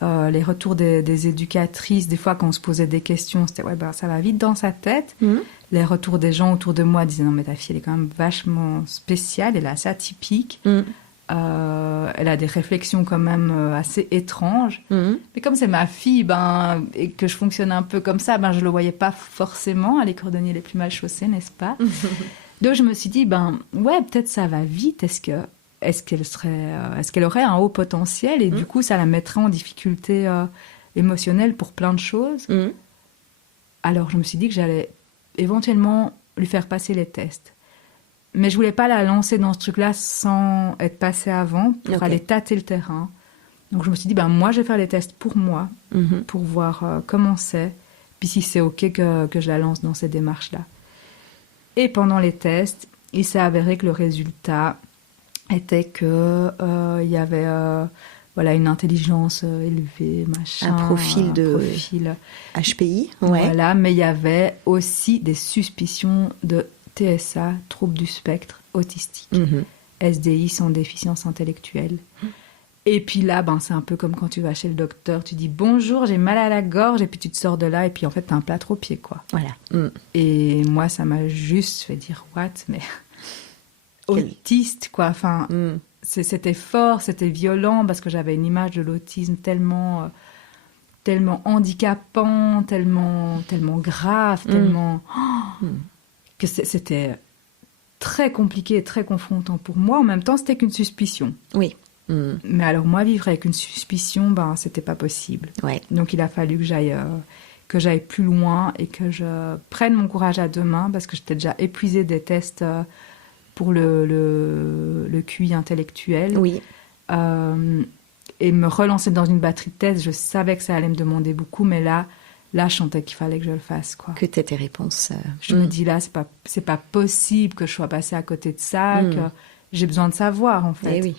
les retours des éducatrices, des fois quand on se posait des questions, c'était ouais, ça va vite dans sa tête. Les retours des gens autour de moi disaient non mais ta fille elle est quand même vachement spéciale, elle est assez atypique. Elle a des réflexions quand même assez étranges. Mais comme c'est ma fille, et que je fonctionne un peu comme ça, je le voyais pas forcément, les cordonniers les plus mal chaussés, n'est-ce pas? Donc je me suis dit ouais, peut-être ça va vite. Est-ce qu'elle aurait un haut potentiel et du coup ça la mettrait en difficulté émotionnelle pour plein de choses. Alors je me suis dit que j'allais éventuellement lui faire passer les tests. Mais je voulais pas la lancer dans ce truc-là sans être passée avant pour aller tâter le terrain. Donc je me suis dit, moi je vais faire les tests pour moi, pour voir comment c'est, puis si c'est ok que je la lance dans ces démarches-là. Et pendant les tests, il s'est avéré que le résultat était que il y avait une intelligence élevée, machin. Un profil HPI, ouais. Voilà, mais il y avait aussi des suspicions de TSA, trouble du spectre autistique, SDI, sans déficience intellectuelle. Et puis là, c'est un peu comme quand tu vas chez le docteur, tu dis bonjour, j'ai mal à la gorge, et puis tu te sors de là, et puis en fait, t'as un plâtre au pied, quoi. Voilà. Et moi, ça m'a juste fait dire what, mais autiste, quoi. Enfin, c'était fort, c'était violent, parce que j'avais une image de l'autisme tellement handicapant, tellement grave, tellement que c'était très compliqué et très confrontant pour moi. En même temps, c'était qu'une suspicion. Oui. Mais alors moi, vivre avec une suspicion, c'était pas possible. Ouais. Donc il a fallu que j'aille plus loin et que je prenne mon courage à deux mains, parce que j'étais déjà épuisée des tests pour le QI intellectuel. Oui. Et me relancer dans une batterie de tests, je savais que ça allait me demander beaucoup, mais là, je sentais qu'il fallait que je le fasse, quoi. Que t'aies tes réponses. Je me dis là, c'est pas possible que je sois passée à côté de ça, que j'ai besoin de savoir, en fait. Et oui.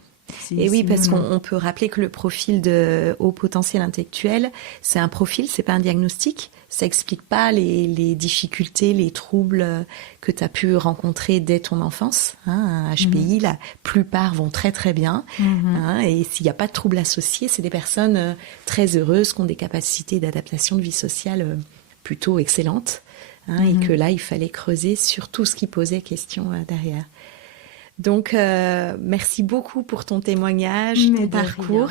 Oui, parce qu'on peut rappeler que le profil de haut potentiel intellectuel, c'est un profil, c'est pas un diagnostic. Ça explique pas les difficultés, les troubles que tu as pu rencontrer dès ton enfance. Un HPI, la plupart vont très très bien. Et s'il n'y a pas de troubles associés, c'est des personnes très heureuses, qui ont des capacités d'adaptation de vie sociale plutôt excellentes. Et que là, il fallait creuser sur tout ce qui posait question derrière. Donc, merci beaucoup pour ton témoignage, ton parcours.